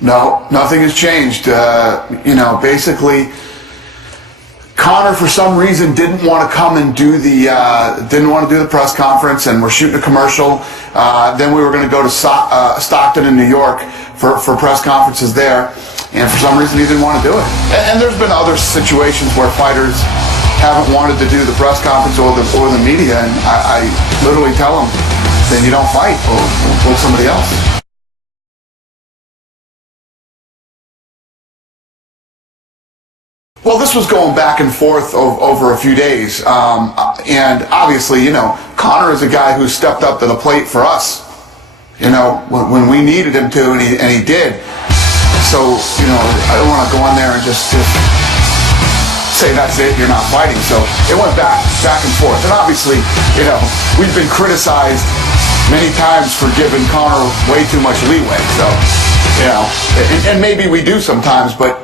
No, nothing has changed. Basically, Conor, for some reason, didn't want to come and do the press conference, and we're shooting a commercial. Then we were going to go to Stockton in New York for press conferences there, and for some reason he didn't want to do it. And there's been other situations where fighters haven't wanted to do the press conference or the media, and I literally tell them, then you don't fight, or somebody else. Well, this was going back and forth over a few days, and obviously, Conor is a guy who stepped up to the plate for us, when we needed him to, and he did. So, I don't want to go in there and just say that's it, you're not fighting. So it went back and forth, and obviously, we've been criticized many times for giving Conor way too much leeway. So, and maybe we do sometimes, but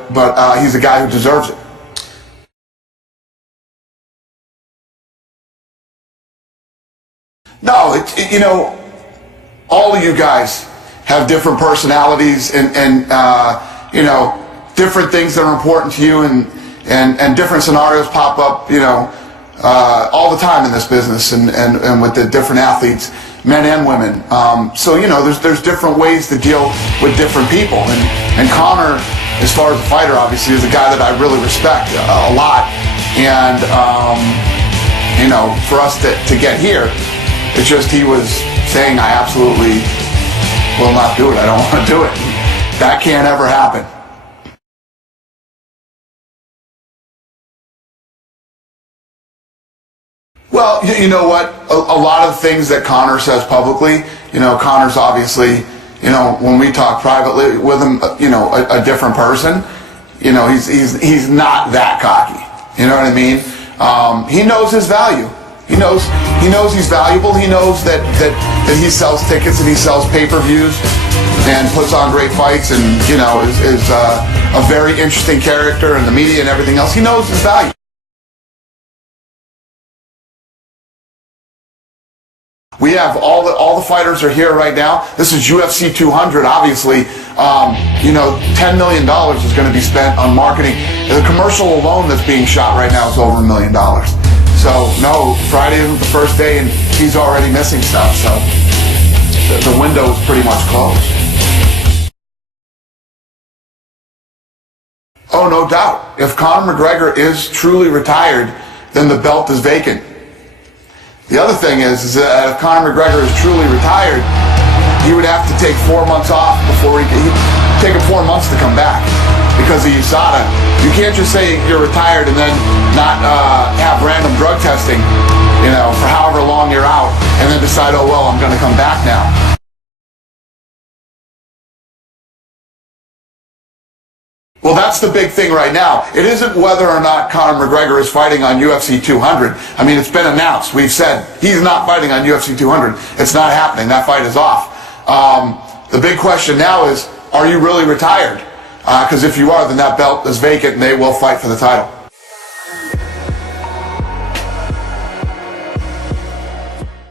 he's a guy who deserves it. No, all of you guys have different personalities and different things that are important to you, and different scenarios pop up, all the time in this business, and with the different athletes, men and women. So there's different ways to deal with different people, and Conor, as far as a fighter, obviously, is a guy that I really respect a lot, and for us to get here, it's just he was saying, I absolutely will not do it. I don't want to do it. That can't ever happen. Well, you know what? A lot of things that Conor says publicly, Conor's obviously, when we talk privately with him, a different person. He's not that cocky. You know what I mean? He knows his value. He knows he's valuable. He knows that he sells tickets and he sells pay-per-views and puts on great fights, and is a very interesting character in the media and everything else. He knows his value. We have all the fighters are here right now. This is UFC 200. Obviously, $10 million is going to be spent on marketing. The commercial alone that's being shot right now is over $1 million. So no, Friday isn't the first day, and he's already missing stuff. So the window is pretty much closed. Oh, no doubt. If Conor McGregor is truly retired, then the belt is vacant. The other thing is that if Conor McGregor is truly retired, he would have to take 4 months off before he'd take him 4 months to come back because of USADA. You can't just say you're retired and then not have random drug testing, for however long you're out, and then decide, oh well, I'm going to come back now. Well, that's the big thing right now. It isn't whether or not Conor McGregor is fighting on UFC 200. I mean, it's been announced. We've said he's not fighting on UFC 200. It's not happening. That fight is off. The big question now is, are you really retired? Because if you are, then that belt is vacant and they will fight for the title.